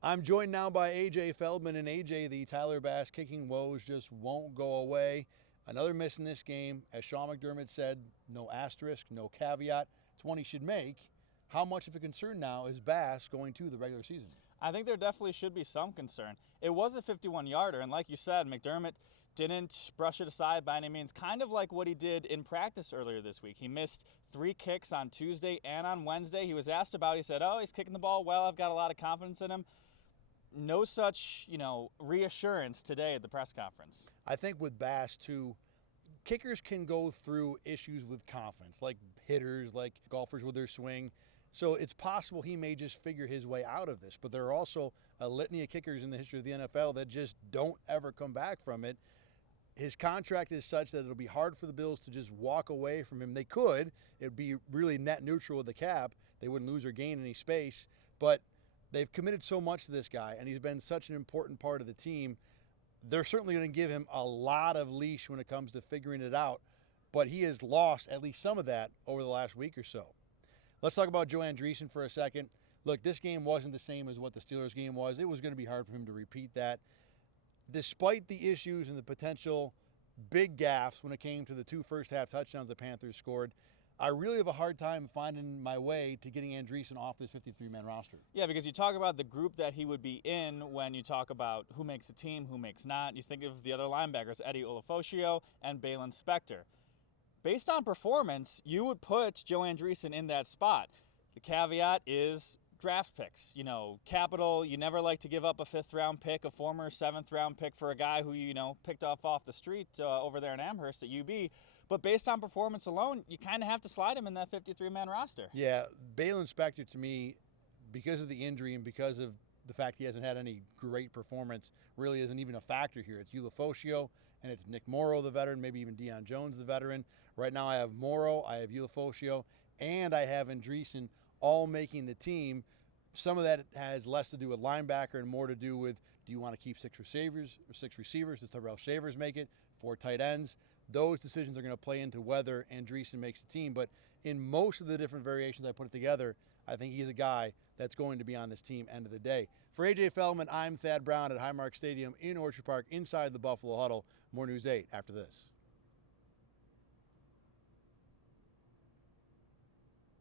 I'm joined now by AJ Feldman, and AJ, the Tyler Bass kicking woes just won't go away. Another miss in this game. As Sean McDermott said, no asterisk, no caveat. It's one he should make. How much of a concern now is Bass going to the regular season? I think there definitely should be some concern. It was a 51-yarder, and like you said, McDermott didn't brush it aside by any means, kind of like what he did in practice earlier this week. He missed 3 kicks on Tuesday and on Wednesday. He was asked about it. He said, he's kicking the ball well. I've got a lot of confidence in him. No such, reassurance today at the press conference. I think with Bass, too, kickers can go through issues with confidence, like hitters, like golfers with their swing. So it's possible he may just figure his way out of this. But there are also a litany of kickers in the history of the NFL that just don't ever come back from it. His contract is such that it'll be hard for the Bills to just walk away from him. They could. It would be really net neutral with the cap. They wouldn't lose or gain any space. But they've committed so much to this guy, and he's been such an important part of the team. They're certainly going to give him a lot of leash when it comes to figuring it out, but he has lost at least some of that over the last week or so. Let's talk about Joe Andreessen for a second. Look, this game wasn't the same as what the Steelers game was. It was going to be hard for him to repeat that. Despite the issues and the potential big gaffes when it came to the 2 first-half touchdowns the Panthers scored, I really have a hard time finding my way to getting Andreessen off this 53-man roster. Yeah, because you talk about the group that he would be in when you talk about who makes the team, who makes not. You think of the other linebackers, Eddie Olafosio and Balin Spector. Based on performance, you would put Joe Andreessen in that spot. The caveat is draft picks. Capital, you never like to give up a 5th-round pick, a former 7th-round pick for a guy who picked off the street over there in Amherst at UB. But based on performance alone, you kind of have to slide him in that 53-man roster. Yeah, Balin Spector, to me, because of the injury and because of the fact he hasn't had any great performance, really isn't even a factor here. It's Ulafosio and it's Nick Morrow, the veteran, maybe even Deion Jones, the veteran. Right now I have Morrow, I have Ulafosio, and I have Andreessen all making the team. Some of that has less to do with linebacker and more to do with, do you want to keep 6 receivers? Does Terrell Shavers make it? 4 tight ends? Those decisions are going to play into whether Andreessen makes the team. But in most of the different variations I put it together, I think he's a guy that's going to be on this team end of the day. For AJ Feldman, I'm Thad Brown at Highmark Stadium in Orchard Park inside the Buffalo Huddle. More News 8 after this.